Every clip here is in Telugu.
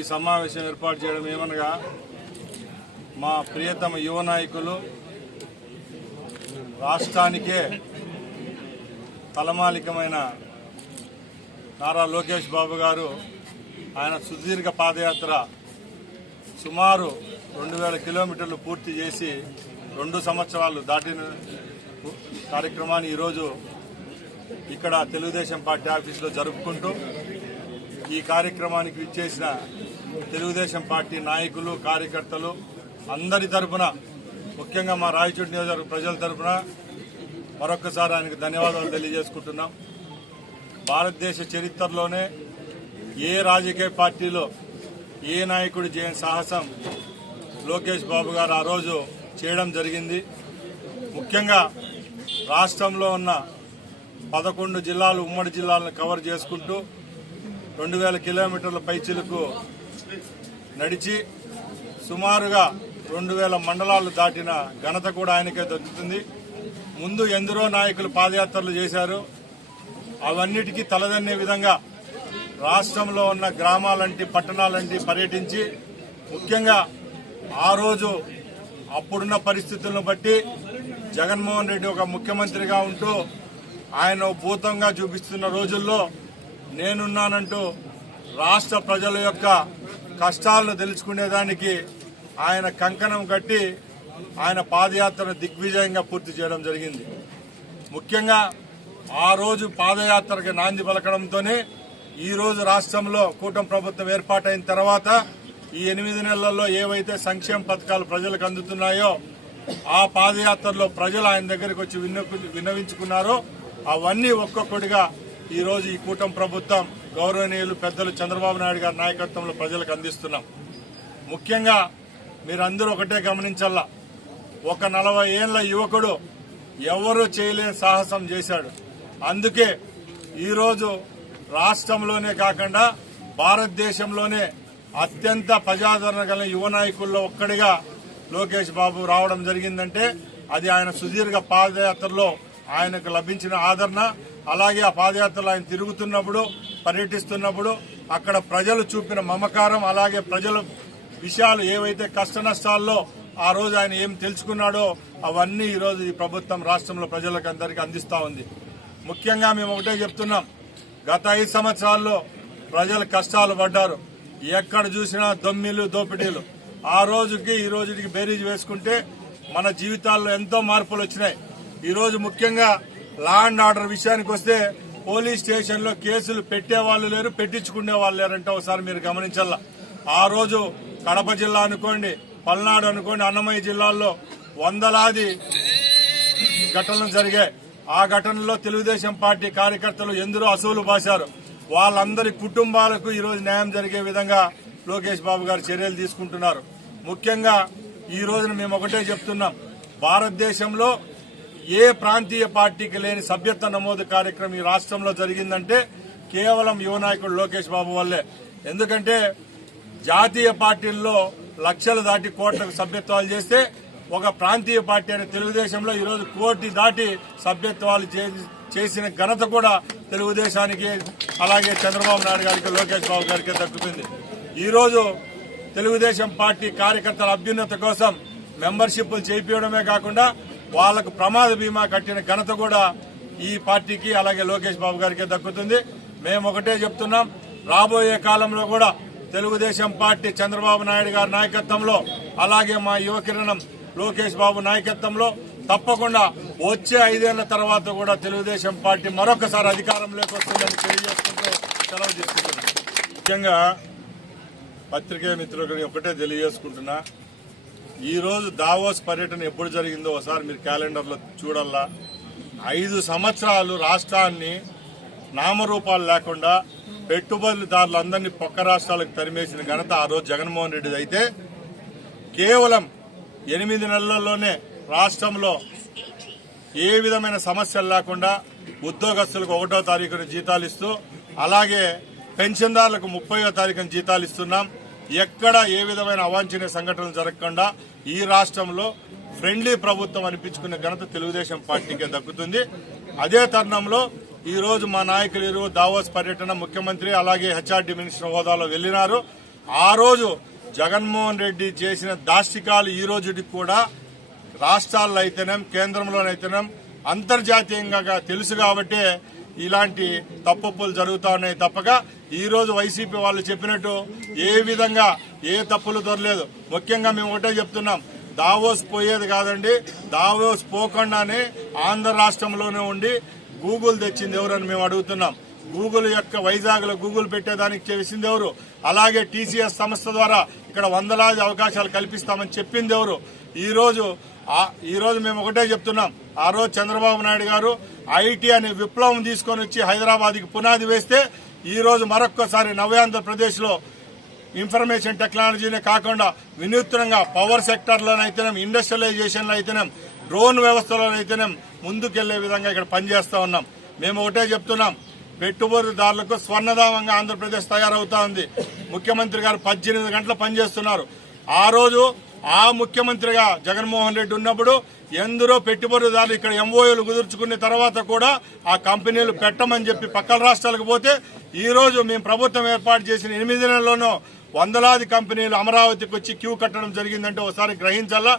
ఈ సమావేశం ఏర్పాటు చేయడం ఏమనగా మా ప్రియతమ యువ నాయకులు రాష్ట్రానికే తలమాలికమైన నారా లోకేష్ బాబు గారు ఆయన సుదీర్ఘ పాదయాత్ర సుమారు 2000 కిలోమీటర్లు పూర్తి చేసి 2 సంవత్సరాలు దాటిన కార్యక్రమాన్ని ఈరోజు ఇక్కడ తెలుగుదేశం పార్టీ ఆఫీసులో జరుపుకుంటూ ఈ కార్యక్రమానికి విచ్చేసిన తెలుగుదేశం పార్టీ నాయకులు కార్యకర్తలు అందరి తరఫున ముఖ్యంగా మా రాయచోటి నియోజకవర్గ ప్రజల తరఫున మరొకసారి ఆయనకు ధన్యవాదాలు తెలియజేసుకుంటున్నాం. భారతదేశ చరిత్రలోనే ఏ రాజకీయ పార్టీలో ఏ నాయకుడు చేయని సాహసం లోకేష్ బాబు గారు ఆ రోజు చేయడం జరిగింది. ముఖ్యంగా రాష్ట్రంలో ఉన్న 11 జిల్లాలు ఉమ్మడి జిల్లాలను కవర్ చేసుకుంటూ 2000 కిలోమీటర్ల పైచిలకు నడిచి సుమారుగా 2000 మండలాలు దాటిన ఘనత కూడా ఆయనకే దక్కుతుంది. ముందు ఎందరో నాయకులు పాదయాత్రలు చేశారు. అవన్నిటికీ తలదన్నే విధంగా రాష్ట్రంలో ఉన్న గ్రామాలంటి పట్టణాలంటి పర్యటించి ముఖ్యంగా ఆ రోజు అప్పుడున్న పరిస్థితులను బట్టి జగన్మోహన్ రెడ్డి ఒక ముఖ్యమంత్రిగా ఉంటూ ఆయన భూతంగా చూపిస్తున్న రోజుల్లో నేనున్నానంటూ రాష్ట్ర ప్రజల యొక్క కష్టాలను తెలుసుకునేదానికి ఆయన కంకణం కట్టి ఆయన పాదయాత్రను దిగ్విజయంగా పూర్తి చేయడం జరిగింది. ముఖ్యంగా ఆ రోజు పాదయాత్రకు నాంది పలకడంతోనే ఈ రోజు రాష్ట్రంలో కూటమి ప్రభుత్వం ఏర్పాటైన తర్వాత ఈ 8 నెలల్లో ఏవైతే సంక్షేమ పథకాలు ప్రజలకు అందుతున్నాయో ఆ పాదయాత్రలో ప్రజలు ఆయన దగ్గరికి వచ్చి విన్నవించుకున్నారో అవన్నీ ఒక్కొక్కటిగా ఈ రోజు ఈ కూటమి ప్రభుత్వం గౌరవనీయులు పెద్దలు చంద్రబాబు నాయుడు గారి నాయకత్వంలో ప్రజలకు అందిస్తున్నాం. ముఖ్యంగా మీరందరూ ఒకటే గమనించాలా, ఒక 40 ఏళ్ల యువకుడు ఎవరూ చేయలేని సాహసం చేశాడు. అందుకే ఈరోజు రాష్ట్రంలోనే కాకుండా భారతదేశంలోనే అత్యంత ప్రజాదరణ గల యువ నాయకుల్లో ఒక్కడిగా లోకేష్ బాబు రావడం జరిగిందంటే అది ఆయన సుదీర్ఘ పాదయాత్రలో ఆయనకు లభించిన ఆదరణ. అలాగే ఆ పాదయాత్రలో ఆయన తిరుగుతున్నప్పుడు పర్యటిస్తున్నప్పుడు అక్కడ ప్రజలు చూపిన మమకారం, అలాగే ప్రజల విషయాలు ఏవైతే కష్ట నష్టాల్లో ఆ రోజు ఆయన ఏం తెలుసుకున్నాడో అవన్నీ ఈరోజు ఈ ప్రభుత్వం రాష్ట్రంలో ప్రజలకు అందరికీ అందిస్తూ ఉంది. ముఖ్యంగా మేము ఒకటే చెప్తున్నాం, గత 5 సంవత్సరాల్లో ప్రజలు కష్టాలు పడ్డారు. ఎక్కడ చూసినా దొమ్మిలు దోపిడీలు. ఆ రోజుకి ఈ రోజుకి బేరీజ్ వేసుకుంటే మన జీవితాల్లో ఎంతో మార్పులు వచ్చినాయి. ఈ రోజు ముఖ్యంగా లా అండ్ ఆర్డర్ విషయానికి వస్తే పోలీస్ స్టేషన్లో కేసులు పెట్టేవాళ్ళు లేరు, పెట్టించుకునే వాళ్ళు లేరంటే ఒకసారి మీరు గమనించాల. ఆ రోజు కడప జిల్లా అనుకోండి, పల్నాడు అనుకోండి, అన్నమయ్య జిల్లాల్లో వందలాది ఘటనలు జరిగాయి. ఆ ఘటనలో తెలుగుదేశం పార్టీ కార్యకర్తలు ఎందరో అసూలు బాశారు. వాళ్ళందరి కుటుంబాలకు ఈరోజు న్యాయం జరిగే విధంగా లోకేష్ బాబు గారు చర్యలు తీసుకుంటున్నారు. ముఖ్యంగా ఈ రోజున మేము ఒకటే చెప్తున్నాం, భారతదేశంలో ఏ ప్రాంతీయ పార్టీకి లేని సభ్యత్వ నమోదు కార్యక్రమం ఈ రాష్ట్రంలో జరిగిందంటే కేవలం యువ నాయకుడు లోకేష్ బాబు వల్లే. ఎందుకంటే జాతీయ పార్టీల్లో లక్షలు దాటి కోట్లకు సభ్యత్వాలు చేస్తే ఒక ప్రాంతీయ పార్టీ అయిన తెలుగుదేశంలో ఈరోజు 1 కోటి దాటి సభ్యత్వాలు చేసిన ఘనత కూడా తెలుగుదేశానికి, అలాగే చంద్రబాబు నాయుడు గారికి, లోకేష్ బాబు గారికి దక్కుతుంది. ఈరోజు తెలుగుదేశం పార్టీ కార్యకర్తల అభ్యున్నత కోసం మెంబర్షిప్లు చేయించడమే కాకుండా వాళ్లకు ప్రమాద బీమా కట్టిన ఘనత కూడా ఈ పార్టీకి, అలాగే లోకేష్ బాబు గారికి దక్కుతుంది. మేము ఒకటే చెప్తున్నాం, రాబోయే కాలంలో కూడా తెలుగుదేశం పార్టీ చంద్రబాబు నాయుడు గారి నాయకత్వంలో, అలాగే మా యువకిరణం లోకేష్ బాబు నాయకత్వంలో తప్పకుండా వచ్చే 5 ఏళ్ల తర్వాత కూడా తెలుగుదేశం పార్టీ మరొకసారి అధికారంలోకి వస్తుందని తెలియజేసుకుంటూ సెలవు తీసుకుంటున్నాం. ముఖ్యంగా పత్రికా మిత్రులకు ఒకటే తెలియజేసుకుంటున్నా, ఈ రోజు దావోస్ పర్యటన ఎప్పుడు జరిగిందో ఒకసారి మీరు క్యాలెండర్లో చూడాలా. 5 సంవత్సరాలు రాష్ట్రాన్ని నామరూపాలు లేకుండా పెట్టుబడిదారులందరినీ పక్క రాష్ట్రాలకు తరిమేసిన ఘనత ఆ రోజు జగన్మోహన్ రెడ్డి అయితే, కేవలం 8 నెలల్లోనే రాష్ట్రంలో ఏ విధమైన సమస్యలు లేకుండా ఉద్యోగస్తులకు 1వ తారీఖున జీతాలు ఇస్తూ, అలాగే పెన్షన్దారులకు 30వ తారీఖున జీతాలు ఇస్తున్నాం. ఎక్కడ ఏ విధమైన అవాంఛనీయ సంఘటనలు జరగకుండా ఈ రాష్ట్రంలో ఫ్రెండ్లీ ప్రభుత్వం అనిపించుకునే ఘనత తెలుగుదేశం పార్టీకే దక్కుతుంది. అదే తరుణంలో ఈ రోజు మా నాయకులు దావోస్ పర్యటన ముఖ్యమంత్రి అలాగే హెచ్ఆర్డీ మినిస్టర్ హోదాలో వెళ్లినారు. ఆ రోజు జగన్మోహన్ రెడ్డి చేసిన దాష్టికాలు ఈ రోజుకి కూడా రాష్ట్రాల్లో అయితేనేం కేంద్రంలోనైతేనేం అంతర్జాతీయంగా తెలుసు కాబట్టే ఇలాంటి తప్పులు జరుగుతూ ఉన్నాయి తప్పక ఈ రోజు వైసీపీ వాళ్ళు చెప్పినట్టు ఏ విధంగా ఏ తప్పులు దొరలేదు. ముఖ్యంగా మేము ఒకటే చెప్తున్నాం, దావోస్ పోయేది కాదండి, దావోస్ పోకుండానే ఆంధ్ర రాష్ట్రంలోనే ఉండి గూగుల్ తెచ్చింది ఎవరని మేము అడుగుతున్నాం. గూగుల్ యొక్క వైజాగ్ లో గూగుల్ పెట్టేదానికి చేసింది ఎవరు? అలాగే టీసీఎస్ సంస్థ ద్వారా ఇక్కడ వందలాది అవకాశాలు కల్పిస్తామని చెప్పింది ఎవరు? ఈ రోజు మేము ఒకటే చెప్తున్నాం, ఆ రోజు చంద్రబాబు నాయుడు గారు ఐటీ అనే విప్లవం తీసుకొని వచ్చి హైదరాబాద్కి పునాది వేస్తే ఈ రోజు మరొక్కసారి నవ్యాంధ్రప్రదేశ్ లో ఇన్ఫర్మేషన్ టెక్నాలజీనే కాకుండా వినూత్నంగా పవర్ సెక్టర్లోనైతేనే, ఇండస్ట్రియలైజేషన్లో అయితేనే, డ్రోన్ వ్యవస్థలోనైతేనే ముందుకెళ్లే విధంగా ఇక్కడ పనిచేస్తా ఉన్నాం. మేము ఒకటే చెప్తున్నాం, పెట్టుబడిదారులకు స్వర్ణధామంగా ఆంధ్రప్రదేశ్ తయారవుతా ఉంది. ముఖ్యమంత్రి గారు 18 గంటలు పనిచేస్తున్నారు. ఆ రోజు ఆ ముఖ్యమంత్రిగా జగన్మోహన్ రెడ్డి ఉన్నప్పుడు ఎందరో పెట్టుబడిదారులు ఇక్కడ ఎంఓయూలు కుదుర్చుకున్న తర్వాత కూడా ఆ కంపెనీలు పెట్టమని చెప్పి పక్కల రాష్ట్రాలకు పోతే ఈ రోజు మేము ప్రభుత్వం ఏర్పాటు చేసిన 8 నెలల్లోనూ వందలాది కంపెనీలు అమరావతికి వచ్చి క్యూ కట్టడం జరిగిందంటే ఒకసారి గ్రహించాలా.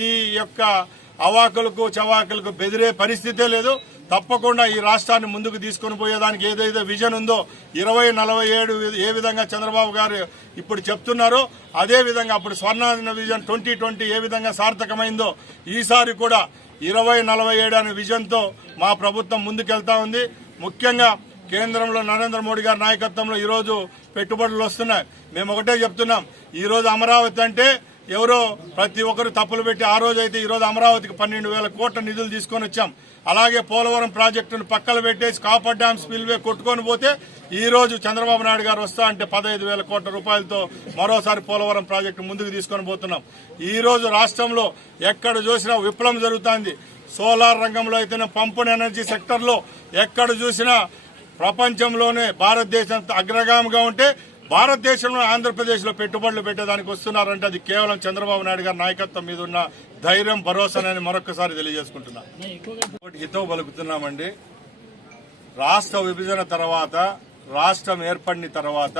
ఈ యొక్క అవాకులకు చవాకులకు బెదిరే పరిస్థితే లేదు. తప్పకుండా ఈ రాష్ట్రాన్ని ముందుకు తీసుకుని పోయేదానికి ఏదైతే విజన్ ఉందో 2047 ఏ విధంగా చంద్రబాబు గారు ఇప్పుడు చెప్తున్నారో అదే విధంగా అప్పుడు స్వర్ణ విజన్ 2020 ఏ విధంగా సార్థకమైందో ఈసారి కూడా 2047 అనే విజన్ తో మా ప్రభుత్వం ముందుకెళ్తా ఉంది. ముఖ్యంగా కేంద్రంలో నరేంద్ర మోడీ గారి నాయకత్వంలో ఈ రోజు పెట్టుబడులు వస్తున్నాయి. మేము ఒకటే చెప్తున్నాం, ఈ రోజు అమరావతి అంటే ఎవరో ప్రతి ఒక్కరు తప్పులు పెట్టి ఆ రోజు అయితే ఈ రోజు అమరావతికి 12,000 కోట్ల నిధులు తీసుకొని వచ్చాం. అలాగే పోలవరం ప్రాజెక్టును పక్కన పెట్టేసి కాపర్ డ్యామ్ స్పిల్వే కొట్టుకొని పోతే ఈ రోజు చంద్రబాబు నాయుడు గారు వస్తా అంటే 15,000 కోట్ల రూపాయలతో మరోసారి పోలవరం ప్రాజెక్టు ముందుకు తీసుకొని పోతున్నాం. ఈ రోజు రాష్ట్రంలో ఎక్కడ చూసినా విప్లవం జరుగుతోంది. సోలార్ రంగంలో అయితేనే, పంపుడ్ ఎనర్జీ సెక్టర్ లో ఎక్కడ చూసినా ప్రపంచంలోనే భారతదేశం అగ్రగామిగా ఉంటే భారతదేశంలో ఆంధ్రప్రదేశ్ లో పెట్టుబడులు పెట్టేదానికి వస్తున్నారంటే అది కేవలం చంద్రబాబు నాయుడు గారి నాయకత్వం మీద ఉన్న ధైర్యం, భరోసానని మరొకసారి తెలియజేసుకుంటున్నా. హితవు పలుకుతున్నామండి. రాష్ట్ర విభజన తర్వాత, రాష్ట్రం ఏర్పడిన తర్వాత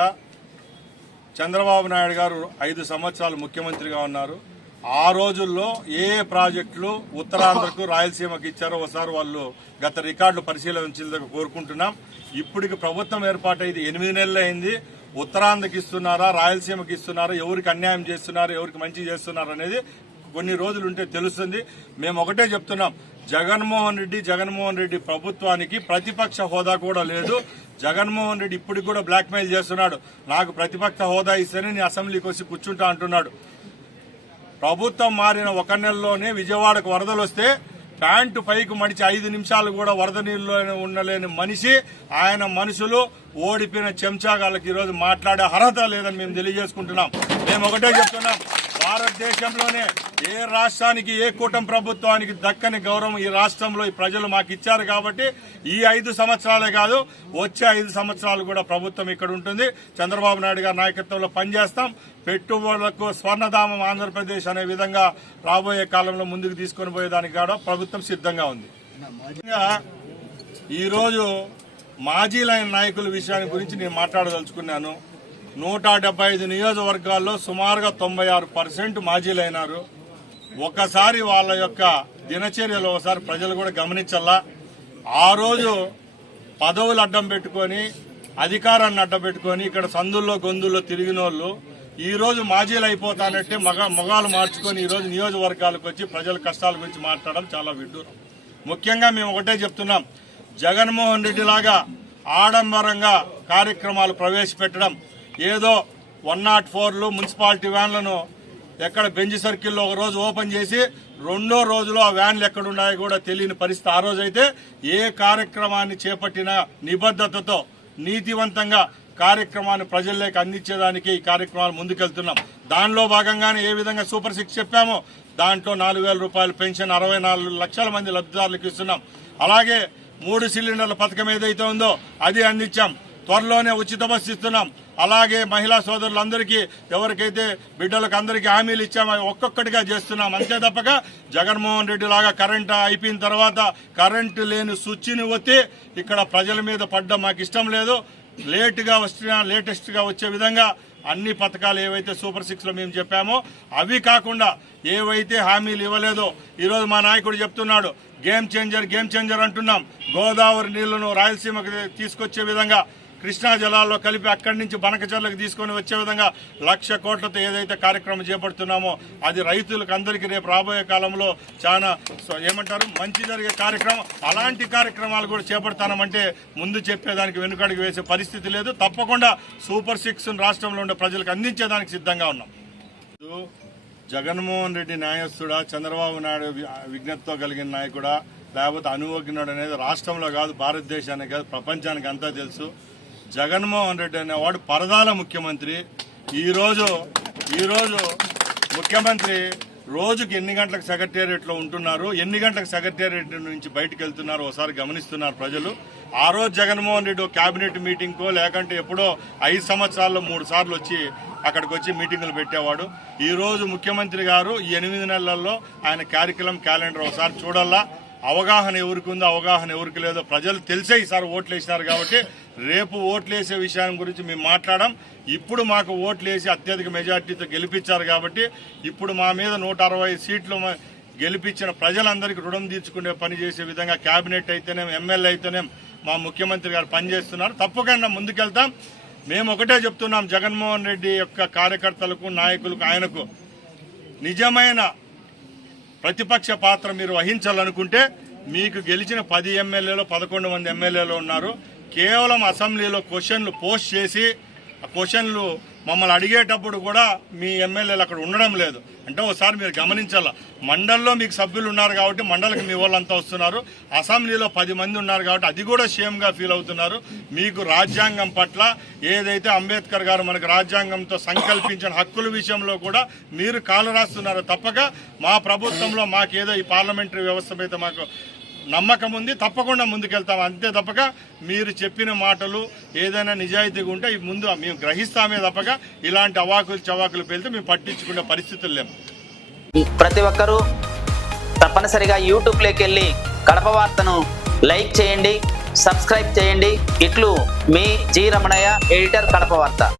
చంద్రబాబు నాయుడు గారు 5 సంవత్సరాలు ముఖ్యమంత్రిగా ఉన్నారు. ఆ రోజుల్లో ఏ ప్రాజెక్టులు ఉత్తరాంధ్రకు, రాయలసీమకి ఇచ్చారో ఒకసారి వాళ్ళు గత రికార్డులు పరిశీలించాలని కోరుకుంటున్నాం. ఇప్పటికి ప్రభుత్వం ఏర్పాటైంది 8 నెలలు అయింది. ఉత్తరాంధ్రకి ఇస్తున్నారా, రాయలసీమకి ఇస్తున్నారా, ఎవరికి అన్యాయం చేస్తున్నారు, ఎవరికి మంచి చేస్తున్నారు అనేది కొన్ని రోజులు ఉంటే తెలుస్తుంది. మేము ఒకటే చెప్తున్నాం, జగన్మోహన్ రెడ్డి ప్రభుత్వానికి ప్రతిపక్ష హోదా కూడా లేదు. జగన్మోహన్ రెడ్డి ఇప్పటికి కూడా బ్లాక్ మెయిల్ చేస్తున్నాడు. నాకు ప్రతిపక్ష హోదా ఇస్తేనే నేను అసెంబ్లీకి వచ్చి కూర్చుంటా అంటున్నాడు. ప్రభుత్వం మారిన 1 నెలలోనే విజయవాడకు వరదలు వస్తే ప్యాంటు పైకి మడిచి 5 నిమిషాలు కూడా వరద నీళ్ళలో ఉండలేని మనిషి, ఆయన మనుషులు ఓడిపోయిన చెంచాగాళ్ళకి ఈ రోజు మాట్లాడే అర్హత లేదని మేము తెలియజేసుకుంటున్నాం. మేము ఒకటే చెప్తున్నాం, భారతదేశంలోనే ఏ రాష్ట్రానికి, ఏ కూటమి ప్రభుత్వానికి దక్కని గౌరవం ఈ రాష్ట్రంలో ఈ ప్రజలు మాకు ఇచ్చారు కాబట్టి ఈ 5 సంవత్సరాలే కాదు, వచ్చే 5 సంవత్సరాలు కూడా ప్రభుత్వం ఇక్కడ ఉంటుంది. చంద్రబాబు నాయుడు గారి నాయకత్వంలో పనిచేస్తాం. పెట్టుబడులకు స్వర్ణధామం ఆంధ్రప్రదేశ్ అనే విధంగా రాబోయే కాలంలో ముందుకు తీసుకొని పోయేదానికి కూడా ప్రభుత్వం సిద్ధంగా ఉంది. ఈ రోజు మాజీ లైన్ నాయకుల విషయాన్ని గురించి నేను మాట్లాడదలుచుకున్నాను. 175 నియోజకవర్గాల్లో సుమారుగా 96% మాజీలైనారు. ఒకసారి వాళ్ళ యొక్క దినచర్యలు ఒకసారి ప్రజలు కూడా గమనించాలా. ఆ రోజు పదవులు అడ్డం పెట్టుకొని, అధికారాన్ని అడ్డం పెట్టుకొని ఇక్కడ సందుల్లో గొంతుల్లో తిరిగిన వాళ్ళు ఈ రోజు మాజీలు అయిపోతానంటే మొగాలు మార్చుకొని ఈ రోజు నియోజకవర్గాలకు వచ్చి ప్రజల కష్టాల గురించి మాట్లాడడం చాలా విడ్డూరం. ముఖ్యంగా మేము ఒకటే చెప్తున్నాం, జగన్మోహన్ రెడ్డి లాగా ఆడంబరంగా కార్యక్రమాలు ప్రవేశపెట్టడం, ఏదో 104లు మున్సిపాలిటీ వ్యాన్లను ఎక్కడ బెంచ్ సర్కిల్లో ఒక రోజు ఓపెన్ చేసి రెండో రోజులో ఆ వ్యాన్లు ఎక్కడున్నాయో కూడా తెలియని పరిస్థితి. ఆ రోజైతే ఏ కార్యక్రమాన్ని చేపట్టినా నిబద్ధతతో, నీతివంతంగా కార్యక్రమాన్ని ప్రజల్లోకి అందించేదానికి ఈ కార్యక్రమాలు ముందుకెళ్తున్నాం. దానిలో భాగంగానే ఏ విధంగా సూపర్ 6 చెప్పామో దాంట్లో 4,000 రూపాయల పెన్షన్ 64 లక్షల మంది లబ్ధిదారులకు ఇస్తున్నాం. అలాగే 3 సిలిండర్ల పథకం ఏదైతే ఉందో అది అందించాం. త్వరలోనే ఉచిత బస్సు ఇస్తున్నాం. అలాగే మహిళా సోదరులందరికీ, ఎవరికైతే బిడ్డలకు అందరికీ హామీలు ఇచ్చామో ఒక్కొక్కటిగా చేస్తున్నాం. అంతే తప్పక జగన్మోహన్ రెడ్డి లాగా కరెంట్ అయిపోయిన తర్వాత కరెంటు లేని స్విచ్ని ఒత్తి ఇక్కడ ప్రజల మీద పడ్డం మాకు ఇష్టం లేదు. లేటుగా వచ్చినా లేటెస్ట్గా వచ్చే విధంగా అన్ని పథకాలు ఏవైతే సూపర్ 6లో మేము చెప్పామో అవి కాకుండా ఏవైతే హామీలు ఇవ్వలేదో ఈరోజు మా నాయకుడు చెప్తున్నాడు గేమ్ చేంజర్ అంటున్నాం. గోదావరి నీళ్లను రాయలసీమకు తీసుకొచ్చే విధంగా కృష్ణా జలాల్లో కలిపి అక్కడి నుంచి బనకచర్లకు తీసుకొని వచ్చే విధంగా 1,00,000 కోట్లతో ఏదైతే కార్యక్రమం చేపడుతున్నామో అది రైతులకు అందరికీ రేపు రాబోయే కాలంలో చాలా మంచి జరిగే కార్యక్రమం. అలాంటి కార్యక్రమాలు కూడా చేపడతామంటే ముందు చెప్పేదానికి వెనుకడుగు వేసే పరిస్థితి లేదు. తప్పకుండా సూపర్ 6 రాష్ట్రంలో ఉండే ప్రజలకు అందించేదానికి సిద్ధంగా ఉన్నాం. జగన్మోహన్ రెడ్డి న్యాయస్తుడా, చంద్రబాబు నాయుడు విజ్ఞతతో కలిగిన నాయకుడా, లేకపోతే అనుభవజ్ఞుడు అనేది రాష్ట్రంలో కాదు భారతదేశానికి కాదు ప్రపంచానికి అంతా తెలుసు. జగన్మోహన్ రెడ్డి అనేవాడు పరదాల ముఖ్యమంత్రి. ఈరోజు ముఖ్యమంత్రి రోజుకి ఎన్ని గంటలకు సెక్రటేరియట్లో ఉంటున్నారు, ఎన్ని గంటలకు సెక్రటేరియట్ నుంచి బయటకు వెళ్తున్నారు ఒకసారి గమనిస్తున్నారు ప్రజలు. ఆ రోజు జగన్మోహన్ రెడ్డి క్యాబినెట్ మీటింగ్కో లేకంటే ఎప్పుడో 5 సంవత్సరాల్లో 3 సార్లు వచ్చి అక్కడికి వచ్చి మీటింగులు పెట్టేవాడు. ఈరోజు ముఖ్యమంత్రి గారు ఈ 8 నెలల్లో ఆయన క్యాలెండర్ ఒకసారి చూడాలా. అవగాహన ఎవరికి ఉందో అవగాహన ఎవరికి లేదో ప్రజలు తెలిసే ఈసారి ఓట్లు వేసినారు కాబట్టి రేపు ఓట్లు వేసే విషయం గురించి మేము మాట్లాడాం. ఇప్పుడు మాకు ఓట్లు వేసి అత్యధిక మెజార్టీతో గెలిపించారు కాబట్టి ఇప్పుడు మా మీద 160 సీట్లు గెలిపించిన ప్రజలందరికీ రుణం తీర్చుకునే పని చేసే విధంగా క్యాబినెట్ అయితేనే ఎమ్మెల్యే అయితేనే మా ముఖ్యమంత్రి గారు పనిచేస్తున్నారు. తప్పకుండా ముందుకెళ్తాం. మేము ఒకటే చెప్తున్నాం, జగన్మోహన్ రెడ్డి యొక్క కార్యకర్తలకు నాయకులకు ఆయనకు నిజమైన ప్రతిపక్ష పాత్ర మీరు వహించాలనుకుంటే మీకు గెలిచిన 10 ఎమ్మెల్యేలు 11 మంది ఎమ్మెల్యేలు ఉన్నారు. కేవలం అసెంబ్లీలో క్వశ్చన్లు పోస్ట్ చేసి ఆ క్వశ్చన్లు మమ్మల్ని అడిగేటప్పుడు కూడా మీ ఎమ్మెల్యేలు అక్కడ ఉండడం లేదు. అంటే ఒకసారి మీరు గమనించాల, మండల్లో మీకు సభ్యులు ఉన్నారు కాబట్టి మండలికి మీ వాళ్ళంతా వస్తున్నారు. అసెంబ్లీలో 10 మంది ఉన్నారు కాబట్టి అది కూడా షేమ్గా ఫీల్ అవుతున్నారు. మీకు రాజ్యాంగం పట్ల ఏదైతే అంబేద్కర్ గారు మనకు రాజ్యాంగంతో సంకల్పించిన హక్కుల విషయంలో కూడా మీరు కాలు రాస్తున్నారు. తప్పక మా ప్రభుత్వంలో మాకేదో ఈ పార్లమెంటరీ వ్యవస్థ మీద మాకు నమ్మకం ఉంది. తప్పకుండా ముందుకెళ్తాం. అంతే తప్పక మీరు చెప్పిన మాటలు ఏదైనా నిజాయితీగా ఉంటే ముందు మేము గ్రహిస్తామే తప్పక ఇలాంటి చవాకులు పేలితే మేము పట్టించుకునే పరిస్థితులు లేవు. ప్రతి ఒక్కరూ తప్పనిసరిగా యూట్యూబ్లోకి వెళ్ళి కడప వార్తను లైక్ చేయండి, సబ్స్క్రైబ్ చేయండి. ఇట్లు మీ జి రమణయ్య, ఎడిటర్, కడప వార్త.